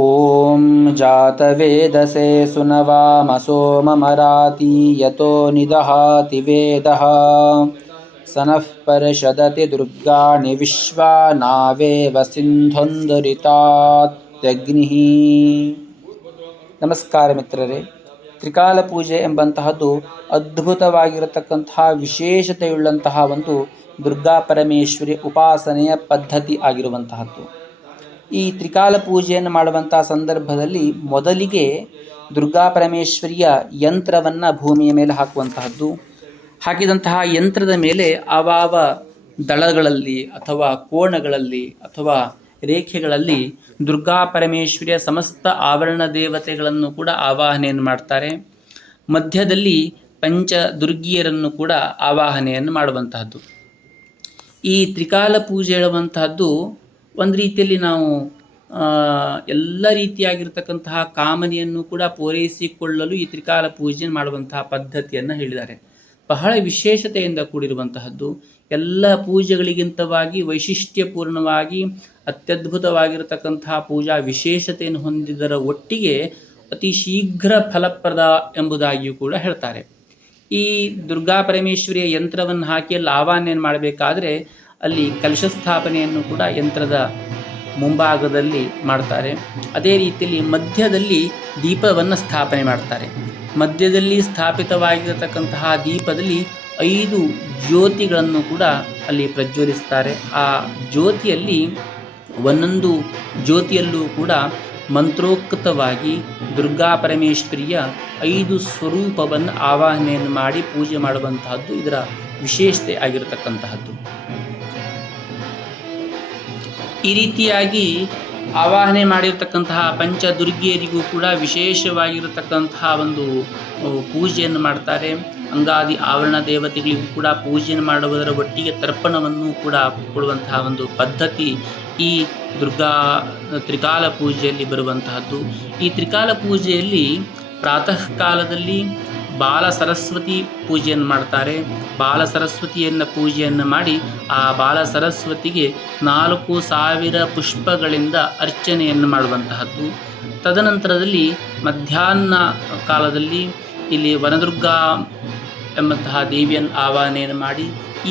ಓಂ ಜಾತವೇದಸೆ ಸುನವಾಮಸೋ ಮಮರಾತಿ ಯತೋ ನಿದಹಾತಿ ವೇದಃ ಸನಃ ಪರಿಷದತಿ ದುರ್ಗಾಣಿ ವಿಶ್ವಾ ನಾವೇವ ಸಿಂಧುಂದುರಿತಾತ್ಯಗ್ನಿಃ. ನಮಸ್ಕಾರ ಮಿತ್ರರೇ. ತ್ರಿಕಾಲ ಪೂಜೆ ಎಂಬಂತಹದ್ದು ಅದ್ಭುತವಾಗಿರತಕ್ಕಂತಹ ವಿಶೇಷತೆಯುಳ್ಳಂತಹ ಒಂದು ದುರ್ಗಾ ಪರಮೇಶ್ವರಿ ಉಪಾಸನೆಯ ಪದ್ಧತಿ ಆಗಿರುವಂತಹದ್ದು. ಈ ತ್ರಿಕಾಲ ಪೂಜೆಯನ್ನು ಮಾಡುವಂತಹ ಸಂದರ್ಭದಲ್ಲಿ ಮೊದಲಿಗೆ ದುರ್ಗಾ ಪರಮೇಶ್ವರಿಯ ಯಂತ್ರವನ್ನು ಭೂಮಿಯ ಮೇಲೆ ಹಾಕುವಂತಹದ್ದು. ಹಾಕಿದಂತಹ ಯಂತ್ರದ ಮೇಲೆ ಆವಾವ ದಳಗಳಲ್ಲಿ ಅಥವಾ ಕೋಣಗಳಲ್ಲಿ ಅಥವಾ ರೇಖೆಗಳಲ್ಲಿ ದುರ್ಗಾ ಪರಮೇಶ್ವರಿಯ ಸಮಸ್ತ ಆವರಣ ದೇವತೆಗಳನ್ನು ಕೂಡ ಆವಾಹನೆಯನ್ನು ಮಾಡ್ತಾರೆ. ಮಧ್ಯದಲ್ಲಿ ಪಂಚ ದುರ್ಗಿಯರನ್ನು ಕೂಡ ಆವಾಹನೆಯನ್ನು ಮಾಡುವಂತಹದ್ದು. ಈ ತ್ರಿಕಾಲ ಪೂಜೆ ಹೇಳುವಂತಹದ್ದು ಒಂದು ರೀತಿಯಲ್ಲಿ ನಾವು ಎಲ್ಲ ರೀತಿಯಾಗಿರ್ತಕ್ಕಂತಹ ಕಾಮನೆಯನ್ನು ಕೂಡ ಪೂರೈಸಿಕೊಳ್ಳಲು ಈ ತ್ರಿಕಾಲ ಪೂಜೆ ಮಾಡುವಂತಹ ಪದ್ಧತಿಯನ್ನು ಹೇಳಿದ್ದಾರೆ. ಬಹಳ ವಿಶೇಷತೆಯಿಂದ ಕೂಡಿರುವಂತಹದ್ದು. ಎಲ್ಲ ಪೂಜೆಗಳಿಗಿಂತವಾಗಿ ವೈಶಿಷ್ಟ್ಯಪೂರ್ಣವಾಗಿ ಅತ್ಯದ್ಭುತವಾಗಿರತಕ್ಕಂತಹ ಪೂಜಾ ವಿಶೇಷತೆಯನ್ನು ಹೊಂದಿದರ ಒಟ್ಟಿಗೆ ಅತಿ ಶೀಘ್ರ ಫಲಪ್ರದ ಎಂಬುದಾಗಿಯೂ ಕೂಡ ಹೇಳ್ತಾರೆ. ಈ ದುರ್ಗಾ ಪರಮೇಶ್ವರಿಯ ಯಂತ್ರವನ್ನು ಹಾಕಿ ಅಲ್ಲಿ ಆವಾಹನೆಯನ್ನು ಮಾಡಬೇಕಾದ್ರೆ ಅಲ್ಲಿ ಕಲಶ ಸ್ಥಾಪನೆಯನ್ನು ಕೂಡ ಯಂತ್ರದ ಮುಂಭಾಗದಲ್ಲಿ ಮಾಡ್ತಾರೆ. ಅದೇ ರೀತಿಯಲ್ಲಿ ಮಧ್ಯದಲ್ಲಿ ದೀಪವನ್ನು ಸ್ಥಾಪನೆ ಮಾಡ್ತಾರೆ. ಮಧ್ಯದಲ್ಲಿ ಸ್ಥಾಪಿತವಾಗಿರತಕ್ಕಂತಹ ದೀಪದಲ್ಲಿ 5 ಜ್ಯೋತಿಗಳನ್ನು ಕೂಡ ಅಲ್ಲಿ ಪ್ರಜ್ವಲಿಸ್ತಾರೆ. ಆ ಜ್ಯೋತಿಯಲ್ಲಿ ಒಂದೊಂದು ಜ್ಯೋತಿಯಲ್ಲೂ ಕೂಡ ಮಂತ್ರೋಕ್ತವಾಗಿ ದುರ್ಗಾ ಪರಮೇಶ್ವರಿಯ 5 ಸ್ವರೂಪವನ್ನು ಆವಾಹನೆಯನ್ನು ಮಾಡಿ ಪೂಜೆ ಮಾಡುವಂತಹದ್ದು ಇದರ ವಿಶೇಷತೆ ಆಗಿರತಕ್ಕಂತಹದ್ದು. ಈ ರೀತಿಯಾಗಿ ಆವಾಹನೆ ಮಾಡಿರ್ತಕ್ಕಂತಹ ಪಂಚದುರ್ಗಿಯರಿಗೂ ಕೂಡ ವಿಶೇಷವಾಗಿರತಕ್ಕಂತಹ ಒಂದು ಪೂಜೆಯನ್ನು ಮಾಡ್ತಾರೆ. ಅಂಗಾದಿ ಆವರಣ ದೇವತೆಗಳಿಗೂ ಕೂಡ ಪೂಜೆಯನ್ನು ಮಾಡುವುದರ ಒಟ್ಟಿಗೆ ತರ್ಪಣವನ್ನು ಕೂಡ ಕೊಡುವಂತಹ ಒಂದು ಪದ್ಧತಿ ಈ ತ್ರಿಕಾಲ ಪೂಜೆಯಲ್ಲಿ ಬರುವಂತಹದ್ದು. ಈ ತ್ರಿಕಾಲ ಪೂಜೆಯಲ್ಲಿ ಪ್ರಾತಃ ಕಾಲದಲ್ಲಿ ಬಾಲ ಸರಸ್ವತಿ ಪೂಜೆಯನ್ನು ಮಾಡ್ತಾರೆ. ಬಾಲ ಸರಸ್ವತಿಯನ್ನು ಪೂಜೆಯನ್ನು ಮಾಡಿ ಆ ಬಾಲ ಸರಸ್ವತಿಗೆ 4000 ಪುಷ್ಪಗಳಿಂದ ಅರ್ಚನೆಯನ್ನು ಮಾಡುವಂತಹದ್ದು. ತದನಂತರದಲ್ಲಿ ಮಧ್ಯಾಹ್ನ ಕಾಲದಲ್ಲಿ ಇಲ್ಲಿ ವನದುರ್ಗಾ ಎಂಬಂತಹ ದೇವಿಯನ್ನು ಆವಾಹನೆಯನ್ನು ಮಾಡಿ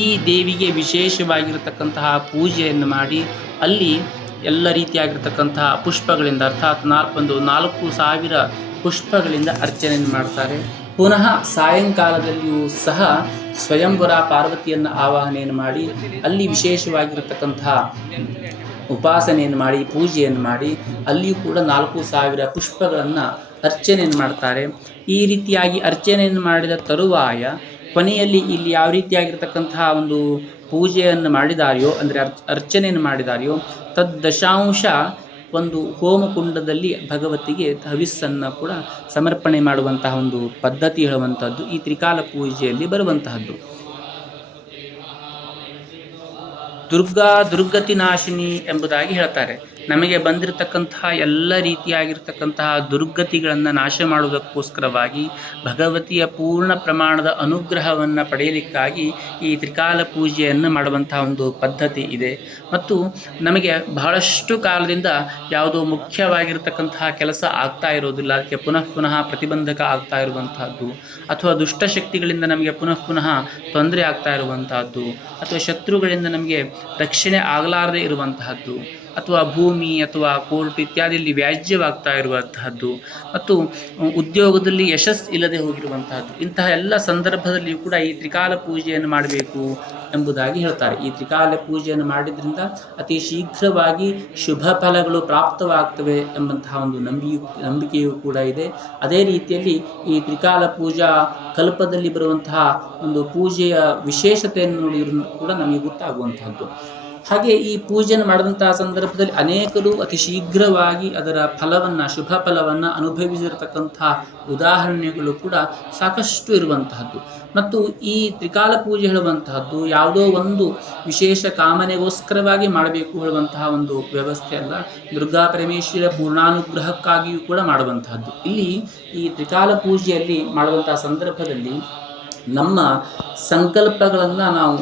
ಈ ದೇವಿಗೆ ವಿಶೇಷವಾಗಿರತಕ್ಕಂತಹ ಪೂಜೆಯನ್ನು ಮಾಡಿ ಅಲ್ಲಿ ಎಲ್ಲ ರೀತಿಯಾಗಿರ್ತಕ್ಕಂತಹ ಪುಷ್ಪಗಳಿಂದ ಅರ್ಥಾತ್ 4000 ಪುಷ್ಪಗಳಿಂದ ಅರ್ಚನೆಯನ್ನು ಮಾಡ್ತಾರೆ. ಪುನಃ ಸಾಯಂಕಾಲದಲ್ಲಿಯೂ ಸಹ ಸ್ವಯಂವರ ಪಾರ್ವತಿಯನ್ನು ಆವಾಹನೆಯನ್ನು ಮಾಡಿ ಅಲ್ಲಿ ವಿಶೇಷವಾಗಿರತಕ್ಕಂತಹ ಉಪಾಸನೆಯನ್ನು ಮಾಡಿ ಪೂಜೆಯನ್ನು ಮಾಡಿ ಅಲ್ಲಿಯೂ ಕೂಡ 4000 ಪುಷ್ಪಗಳನ್ನು ಅರ್ಚನೆಯನ್ನು ಮಾಡ್ತಾರೆ. ಈ ರೀತಿಯಾಗಿ ಅರ್ಚನೆಯನ್ನು ಮಾಡಿದ ತರುವಾಯ ಕೊನೆಯಲ್ಲಿ ಇಲ್ಲಿ ಯಾವ ರೀತಿಯಾಗಿರ್ತಕ್ಕಂತಹ ಒಂದು ಪೂಜೆಯನ್ನು ಮಾಡಿದಾರೆಯೋ ಅಂದರೆ ಅರ್ಚನೆಯನ್ನು ಮಾಡಿದಾರೆಯೋ ತದ್ದಶಾಂಶ ಒಂದು ಹೋಮಕುಂಡದಲ್ಲಿ ಭಗವತಿಗೆ ಹವಿಸ್ಸನ್ನು ಕೂಡ ಸಮರ್ಪಣೆ ಮಾಡುವಂತಹ ಒಂದು ಪದ್ಧತಿ ಹೇಳುವಂಥದ್ದು ಈ ತ್ರಿಕಾಲ ಪೂಜೆಯಲ್ಲಿ ಬರುವಂತಹದ್ದು. ದುರ್ಗತಿ ನಾಶಿನಿ ಎಂಬುದಾಗಿ ಹೇಳ್ತಾರೆ. ನಮಗೆ ಬಂದಿರತಕ್ಕಂತಹ ಎಲ್ಲ ರೀತಿಯಾಗಿರ್ತಕ್ಕಂತಹ ದುರ್ಗತಿಗಳನ್ನು ನಾಶ ಮಾಡುವುದಕ್ಕೋಸ್ಕರವಾಗಿ ಭಗವತಿಯ ಪೂರ್ಣ ಪ್ರಮಾಣದ ಅನುಗ್ರಹವನ್ನು ಪಡೆಯಲಿಕ್ಕಾಗಿ ಈ ತ್ರಿಕಾಲ ಪೂಜೆಯನ್ನು ಮಾಡುವಂತಹ ಒಂದು ಪದ್ಧತಿ ಇದೆ. ಮತ್ತು ನಮಗೆ ಬಹಳಷ್ಟು ಕಾಲದಿಂದ ಯಾವುದೋ ಮುಖ್ಯವಾಗಿರ್ತಕ್ಕಂತಹ ಕೆಲಸ ಆಗ್ತಾ ಇರೋದಿಲ್ಲ, ಅದಕ್ಕೆ ಪುನಃ ಪ್ರತಿಬಂಧಕ ಆಗ್ತಾ ಇರುವಂತಹದ್ದು, ಅಥವಾ ದುಷ್ಟಶಕ್ತಿಗಳಿಂದ ನಮಗೆ ಪುನಃ ತೊಂದರೆ ಆಗ್ತಾ ಇರುವಂತಹದ್ದು, ಅಥವಾ ಶತ್ರುಗಳಿಂದ ನಮಗೆ ರಕ್ಷಣೆ ಆಗಲಾರದೆ ಇರುವಂತಹದ್ದು, ಅಥವಾ ಭೂಮಿ ಅಥವಾ ಕೋರ್ಟ್ ಇತ್ಯಾದಿಯಲ್ಲಿ ವ್ಯಾಜ್ಯವಾಗ್ತಾ ಇರುವಂತಹದ್ದು, ಮತ್ತು ಉದ್ಯೋಗದಲ್ಲಿ ಯಶಸ್ಸು ಇಲ್ಲದೆ ಹೋಗಿರುವಂತಹದ್ದು, ಇಂತಹ ಎಲ್ಲ ಸಂದರ್ಭದಲ್ಲಿಯೂ ಕೂಡ ಈ ತ್ರಿಕಾಲ ಪೂಜೆಯನ್ನು ಮಾಡಬೇಕು ಎಂಬುದಾಗಿ ಹೇಳ್ತಾರೆ. ಈ ತ್ರಿಕಾಲ ಪೂಜೆಯನ್ನು ಮಾಡಿದ್ರಿಂದ ಅತಿ ಶೀಘ್ರವಾಗಿ ಶುಭ ಫಲಗಳು ಪ್ರಾಪ್ತವಾಗ್ತವೆ ಎಂಬಂತಹ ಒಂದು ನಂಬಿಕೆಯೂ ಕೂಡ ಇದೆ. ಅದೇ ರೀತಿಯಲ್ಲಿ ಈ ತ್ರಿಕಾಲ ಪೂಜಾ ಕಲ್ಪದಲ್ಲಿ ಬರುವಂತಹ ಒಂದು ಪೂಜೆಯ ವಿಶೇಷತೆಯನ್ನು ನೋಡಿದ್ರೂ ಕೂಡ ನಮಗೆ ಗೊತ್ತಾಗುವಂತಹದ್ದು. ಹಾಗೆ ಈ ಪೂಜೆಯನ್ನು ಮಾಡಿದಂತಹ ಸಂದರ್ಭದಲ್ಲಿ ಅನೇಕರು ಅತಿ ಶೀಘ್ರವಾಗಿ ಅದರ ಫಲವನ್ನು ಶುಭ ಫಲವನ್ನು ಅನುಭವಿಸಿರತಕ್ಕಂತಹ ಉದಾಹರಣೆಗಳು ಕೂಡ ಸಾಕಷ್ಟು ಇರುವಂತಹದ್ದು. ಮತ್ತು ಈ ತ್ರಿಕಾಲ ಪೂಜೆ ಹೇಳುವಂತಹದ್ದು ಯಾವುದೋ ಒಂದು ವಿಶೇಷ ಕಾಮನೆಗೋಸ್ಕರವಾಗಿ ಮಾಡಬೇಕು ಹೇಳುವಂತಹ ಒಂದು ವ್ಯವಸ್ಥೆ ಅಲ್ಲ, ದುರ್ಗಾ ಪರಮೇಶ್ವರಿಯ ಪೂರ್ಣಾನುಗ್ರಹಕ್ಕಾಗಿಯೂ ಕೂಡ ಮಾಡುವಂತಹದ್ದು. ಇಲ್ಲಿ ಈ ತ್ರಿಕಾಲ ಪೂಜೆಯಲ್ಲಿ ಮಾಡುವಂತಹ ಸಂದರ್ಭದಲ್ಲಿ ನಮ್ಮ ಸಂಕಲ್ಪಗಳನ್ನು ನಾವು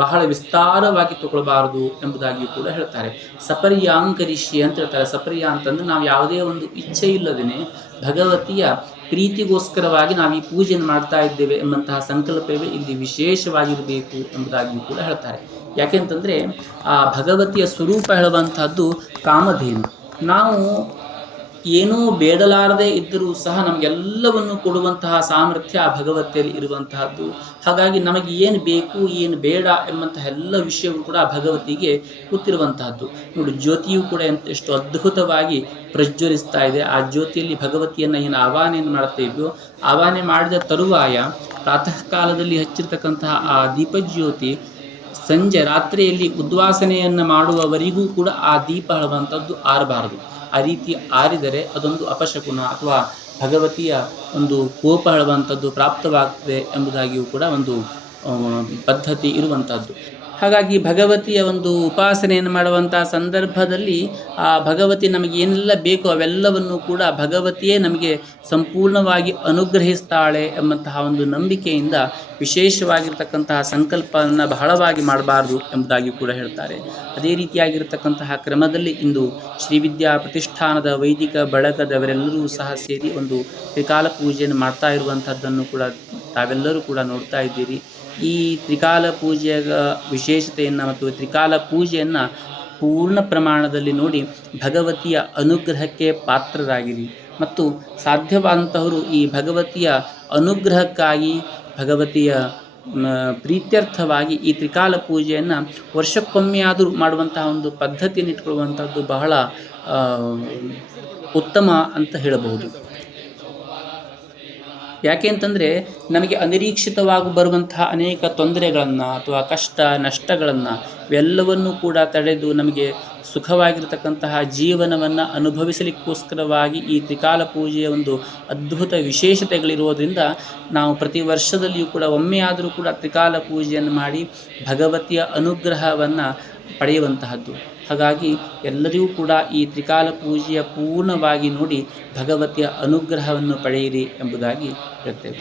ಬಹಳ ವಿಸ್ತಾರವಾಗಿ ತಗೊಳ್ಬಾರದು ಎಂಬುದಾಗಿಯೂ ಕೂಡ ಹೇಳ್ತಾರೆ. ಸಪರ್ಯಾಂಕರಿಷ್ಯ ಅಂತ ಹೇಳ್ತಾರೆ. ಸಪರ್ಯ ಅಂತಂದ್ರೆ ನಾವು ಯಾವುದೇ ಒಂದು ಇಚ್ಛೆ ಇಲ್ಲದೇನೆ ಭಗವತಿಯ ಪ್ರೀತಿಗೋಸ್ಕರವಾಗಿ ನಾವು ಈ ಪೂಜೆಯನ್ನು ಮಾಡ್ತಾ ಇದ್ದೇವೆ ಎಂಬಂತಹ ಸಂಕಲ್ಪವೇ ಇಲ್ಲಿ ವಿಶೇಷವಾಗಿರಬೇಕು ಎಂಬುದಾಗಿಯೂ ಕೂಡ ಹೇಳ್ತಾರೆ. ಯಾಕೆಂತಂದರೆ ಆ ಭಗವತಿಯ ಸ್ವರೂಪ ಹೇಳುವಂತಹದ್ದು ಕಾಮಧೇನು. ನಾವು ಏನೂ ಬೇಡಲಾರದೆ ಇದ್ದರೂ ಸಹ ನಮಗೆಲ್ಲವನ್ನು ಕೊಡುವಂತಹ ಸಾಮರ್ಥ್ಯ ಆ ಭಗವತಿಯಲ್ಲಿ ಇರುವಂತಹದ್ದು. ಹಾಗಾಗಿ ನಮಗೆ ಏನು ಬೇಕು ಏನು ಬೇಡ ಎಂಬಂತಹ ಎಲ್ಲ ವಿಷಯಗಳು ಕೂಡ ಆ ಭಗವತಿಗೆ ಗೊತ್ತಿರುವಂತಹದ್ದು. ನೋಡಿ, ಜ್ಯೋತಿಯು ಕೂಡ ಎಷ್ಟು ಅದ್ಭುತವಾಗಿ ಪ್ರಜ್ವಲಿಸ್ತಾ ಇದೆ. ಆ ಜ್ಯೋತಿಯಲ್ಲಿ ಭಗವತಿಯನ್ನು ಏನು ಆವಾಹನೆಯನ್ನು ಮಾಡ್ತೇವೆಯೋ, ಆವಾಹನೆ ಮಾಡಿದ ತರುವಾಯ ಪ್ರಾತಃ ಕಾಲದಲ್ಲಿ ಹಚ್ಚಿರ್ತಕ್ಕಂತಹ ಆ ದೀಪಜ್ಯೋತಿ ಸಂಜೆ ರಾತ್ರಿಯಲ್ಲಿ ಉದ್ವಾಸನೆಯನ್ನು ಮಾಡುವವರೆಗೂ ಕೂಡ ಆ ದೀಪ ಹೇಳುವಂಥದ್ದು ಆರಬಾರದು. ಆ ರೀತಿ ಆರಿದರೆ ಅದೊಂದು ಅಪಶಕುನ ಅಥವಾ ಭಗವತಿಯ ಒಂದು ಕೋಪ ಹೇಳುವಂಥದ್ದು ಪ್ರಾಪ್ತವಾಗ್ತದೆ ಎಂಬುದಾಗಿಯೂ ಕೂಡ ಒಂದು ಪದ್ಧತಿ ಇರುವಂಥದ್ದು. ಹಾಗಾಗಿ ಭಗವತಿಯ ಒಂದು ಉಪಾಸನೆಯನ್ನು ಮಾಡುವಂತಹ ಸಂದರ್ಭದಲ್ಲಿ ಆ ಭಗವತಿ ನಮಗೆ ಏನೆಲ್ಲ ಬೇಕೋ ಅವೆಲ್ಲವನ್ನು ಕೂಡ ಭಗವತಿಯೇ ನಮಗೆ ಸಂಪೂರ್ಣವಾಗಿ ಅನುಗ್ರಹಿಸ್ತಾಳೆ ಎಂಬಂತಹ ಒಂದು ನಂಬಿಕೆಯಿಂದ ವಿಶೇಷವಾಗಿರ್ತಕ್ಕಂತಹ ಸಂಕಲ್ಪವನ್ನು ಬಹಳವಾಗಿ ಮಾಡಬಾರ್ದು ಎಂಬುದಾಗಿ ಕೂಡ ಹೇಳ್ತಾರೆ. ಅದೇ ರೀತಿಯಾಗಿರ್ತಕ್ಕಂತಹ ಕ್ರಮದಲ್ಲಿ ಇಂದು ಶ್ರೀವಿದ್ಯಾ ಪ್ರತಿಷ್ಠಾನದ ವೈದಿಕ ಬಳಗದವರೆಲ್ಲರೂ ಸಹ ಸೇರಿ ಒಂದು ತ್ರಿಕಾಲ ಪೂಜೆಯನ್ನು ಮಾಡ್ತಾ ಇರುವಂಥದ್ದನ್ನು ಕೂಡ ತಾವೆಲ್ಲರೂ ಕೂಡ ನೋಡ್ತಾ ಇದ್ದೀರಿ. ಈ ತ್ರಿಕಾಲ ಪೂಜೆಯ ವಿಶೇಷತೆಯನ್ನು ಮತ್ತು ತ್ರಿಕಾಲ ಪೂಜೆಯನ್ನು ಪೂರ್ಣ ಪ್ರಮಾಣದಲ್ಲಿ ನೋಡಿ ಭಗವತಿಯ ಅನುಗ್ರಹಕ್ಕೆ ಪಾತ್ರರಾಗಿರಿ. ಮತ್ತು ಸಾಧ್ಯವಾದಂತಹವರು ಈ ಭಗವತಿಯ ಅನುಗ್ರಹಕ್ಕಾಗಿ ಭಗವತಿಯ ಪ್ರೀತ್ಯರ್ಥವಾಗಿ ಈ ತ್ರಿಕಾಲ ಪೂಜೆಯನ್ನು ವರ್ಷಕ್ಕೊಮ್ಮೆಯಾದರೂ ಮಾಡುವಂತಹ ಒಂದು ಪದ್ಧತಿಯನ್ನು ಇಟ್ಕೊಳ್ಳುವಂಥದ್ದು ಬಹಳ ಉತ್ತಮ ಅಂತ ಹೇಳಬಹುದು. ಯಾಕೆ ಅಂತಂದರೆ ನಮಗೆ ಅನಿರೀಕ್ಷಿತವಾಗಿ ಬರುವಂತಹ ಅನೇಕ ತೊಂದರೆಗಳನ್ನು ಅಥವಾ ಕಷ್ಟ ನಷ್ಟಗಳನ್ನು ಇವೆಲ್ಲವನ್ನೂ ಕೂಡ ತಡೆದು ನಮಗೆ ಸುಖವಾಗಿರ್ತಕ್ಕಂತಹ ಜೀವನವನ್ನು ಅನುಭವಿಸಲಿಕ್ಕೋಸ್ಕರವಾಗಿ ಈ ತ್ರಿಕಾಲ ಪೂಜೆಯ ಒಂದು ಅದ್ಭುತ ವಿಶೇಷತೆಗಳಿರೋದರಿಂದ ನಾವು ಪ್ರತಿ ವರ್ಷದಲ್ಲಿಯೂ ಕೂಡ ಒಮ್ಮೆಯಾದರೂ ಕೂಡ ತ್ರಿಕಾಲ ಪೂಜೆಯನ್ನು ಮಾಡಿ ಭಗವತಿಯ ಅನುಗ್ರಹವನ್ನು ಪಡೆಯುವಂತಹದ್ದು. ಹಾಗಾಗಿ ಎಲ್ಲರಿಗೂ ಕೂಡ ಈ ತ್ರಿಕಾಲ ಪೂಜೆಯ ಪೂರ್ಣವಾಗಿ ನೋಡಿ ಭಗವತಿಯ ಅನುಗ್ರಹವನ್ನು ಪಡೆಯಿರಿ ಎಂಬುದಾಗಿ ಹೇಳ್ತೇವೆ.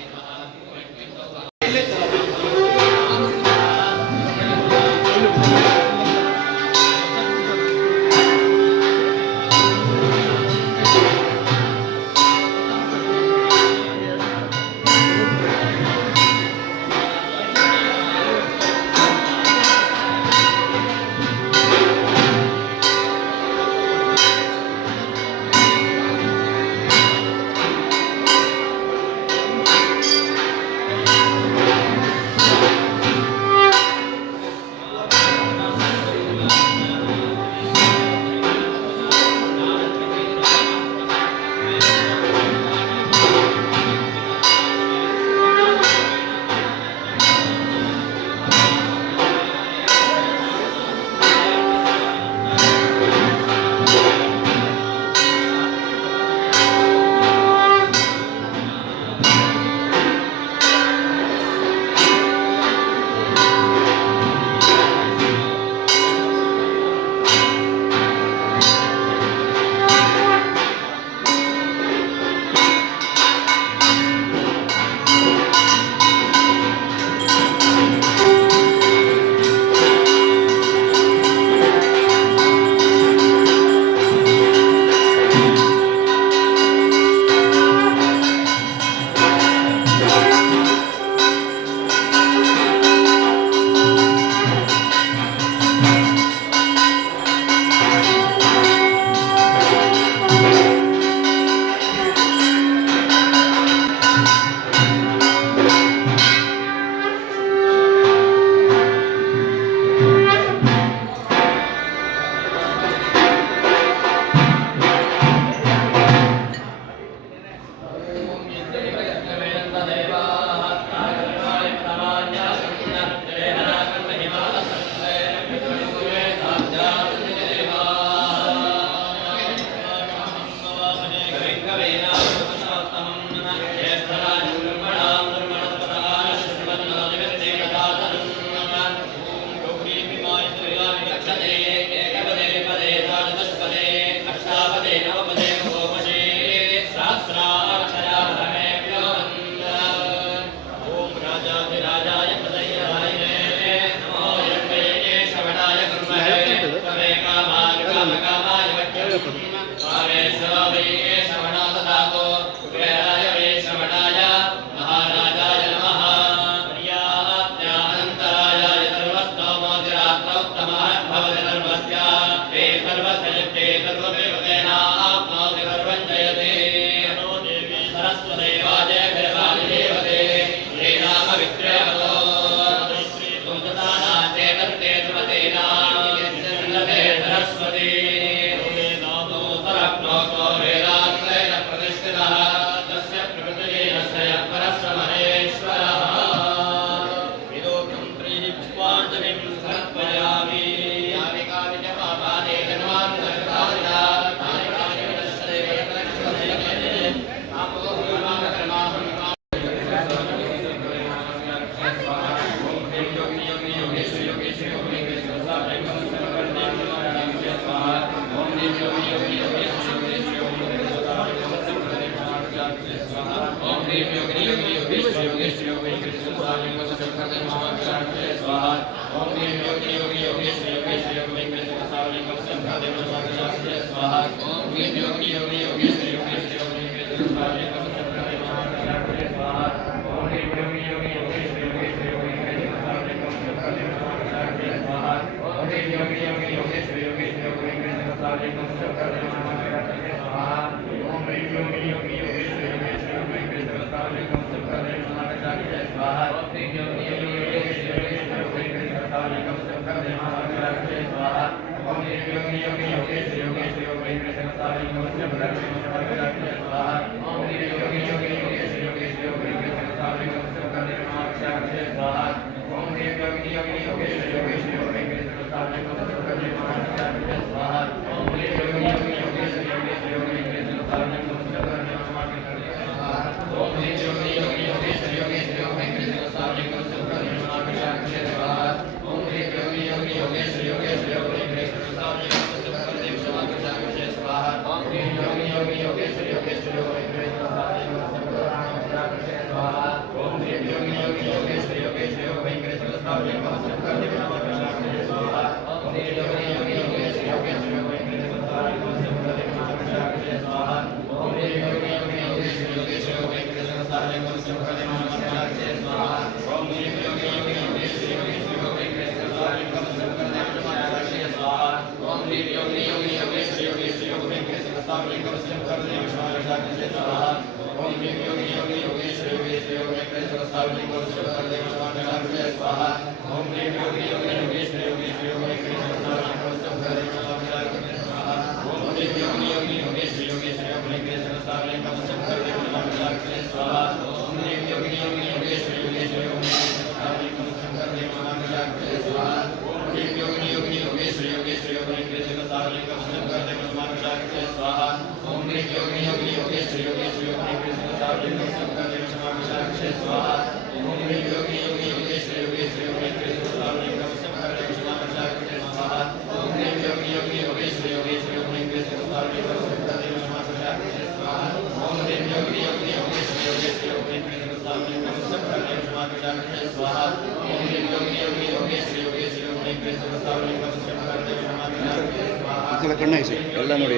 ಕಣ್ಣ ಎಲ್ಲ ನೋಡಿ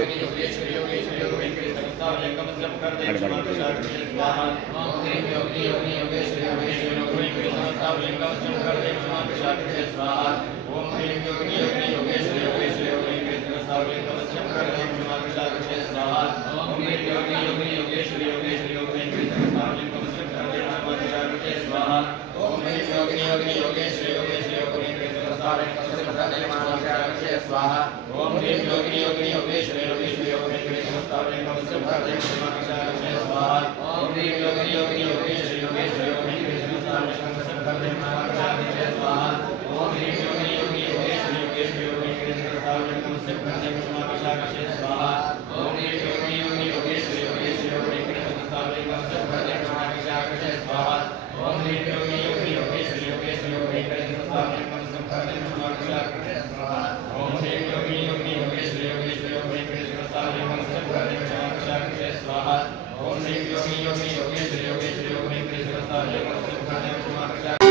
स्वाहा ओम ह्रीं योगिनी योगिनी योगेश्वरी योगेश्वरी योगेश्वरी नमस्तारे नमस्तारे स्वाहा ओम ह्रीं योगिनी योगिनी योगेश्वरी योगेश्वरी योगेश्वरी नमस्तारे नमस्तारे स्वाहा ओम ह्रीं योगिनी योगिनी योगेश्वरी योगेश्वरी योगेश्वरी नमस्तारे नमस्तारे स्वाहा ओम ह्रीं योगिनी योगिनी योगेश्वरी योगेश्वरी योगेश्वरी नमस्तारे नमस्तारे स्वाहा ओम ह्रीं योगिनी योगिनी योगेश्वरी योगेश्वरी योगेश्वरी नमस्तारे नमस्तारे स्वाहा ओम ह्रीं योगिनी योगिनी योगेश्वरी योगेश्वरी योगेश्वरी नमस्तारे नमस्तारे स्वाहा ओम ह्रीं योगिनी योगिनी योगेश्वरी योगेश्वरी योगेश्वरी नमस्तारे नमस्तारे स्वाहा